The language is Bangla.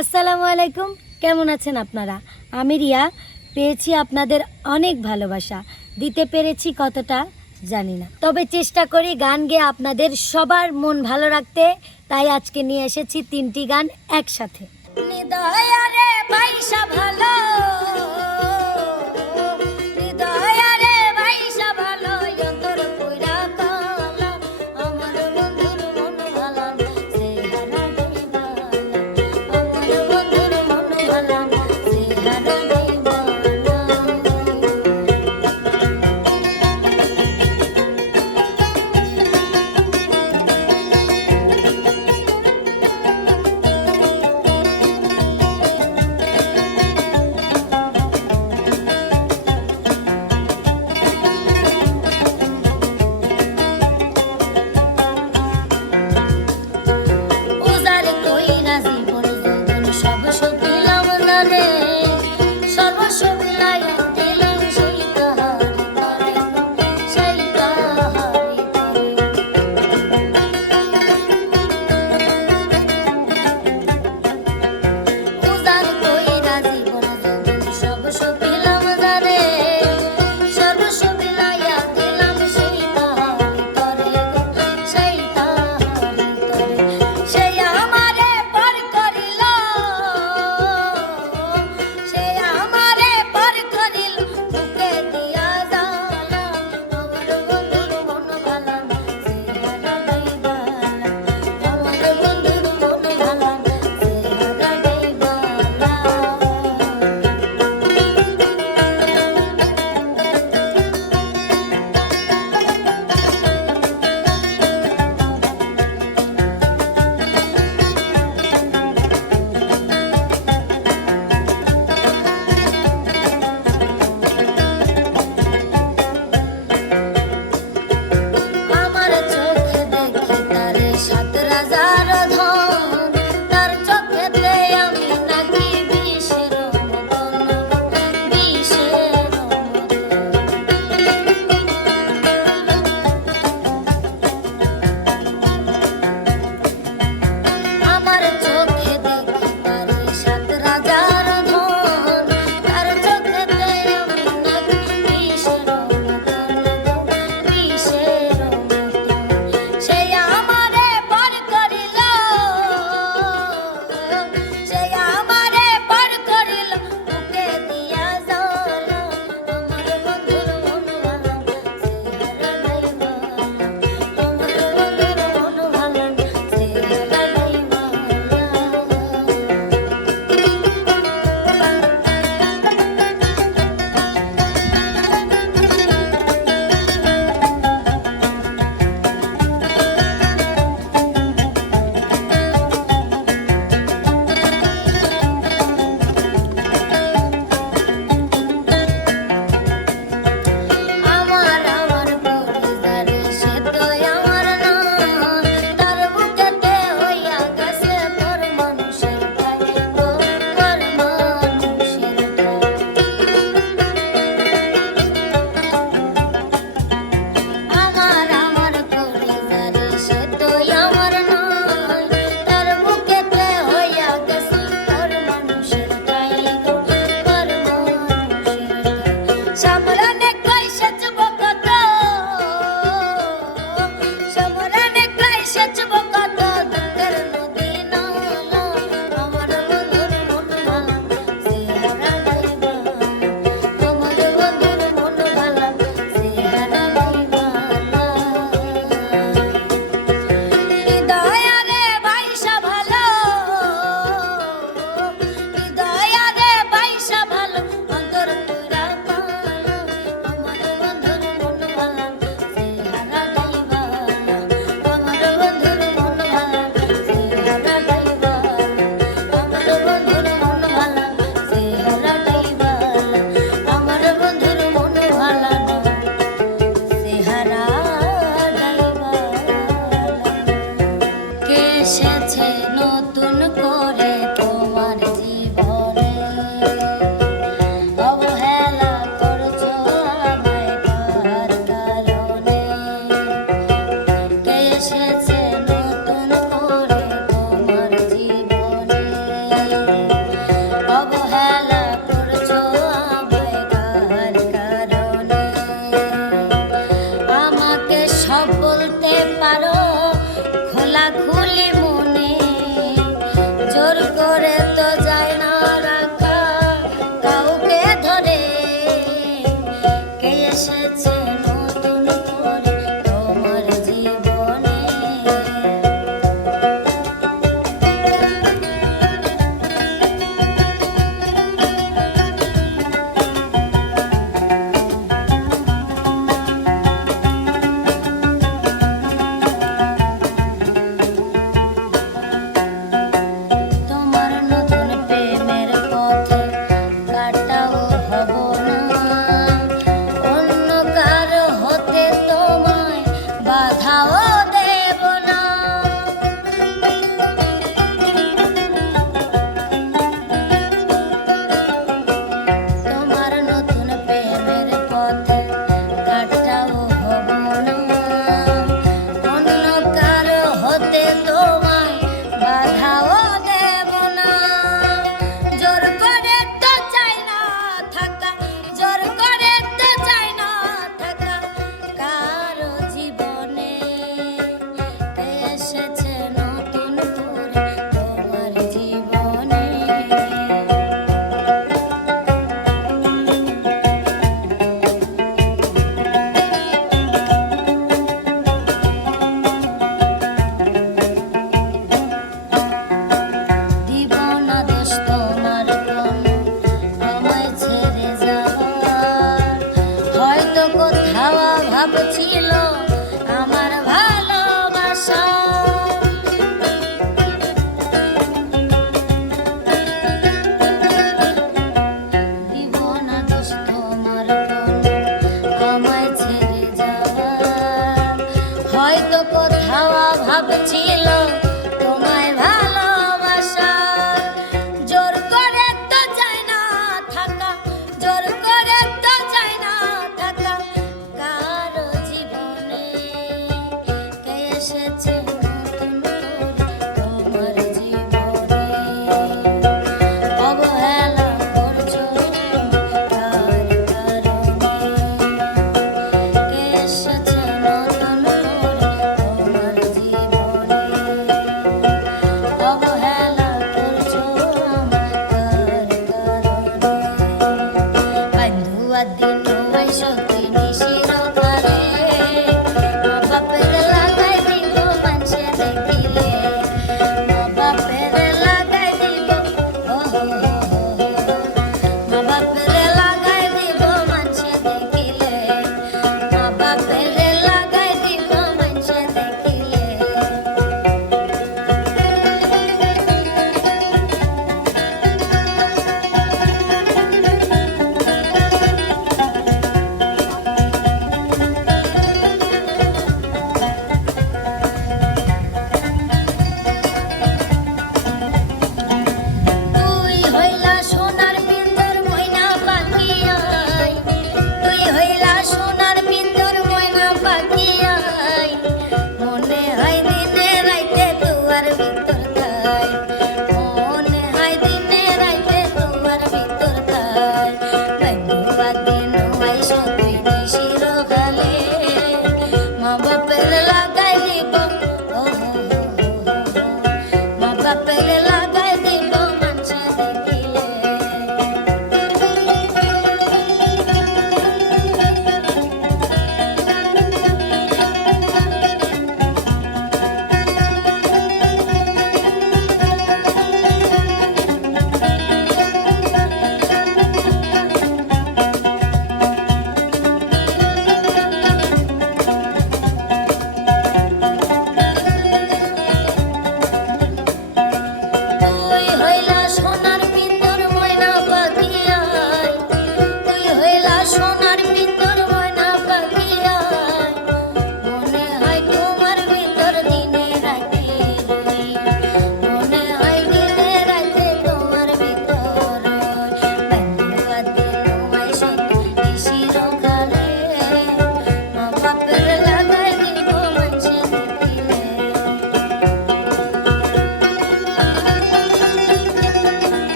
আসসালামু আলাইকুম। কেমন আছেন আপনারা? আমি রিয়া। পেয়েছি আপনাদের অনেক ভালোবাসা। দিতে পেরেছি কতটা জানি না। তবে চেষ্টা করি গান গেয়ে আপনাদের সবার মন ভালো রাখতে। তাই আজকে নিয়ে এসেছি তিনটি গান একসাথে। ভালো। місяця. Chien. so. la la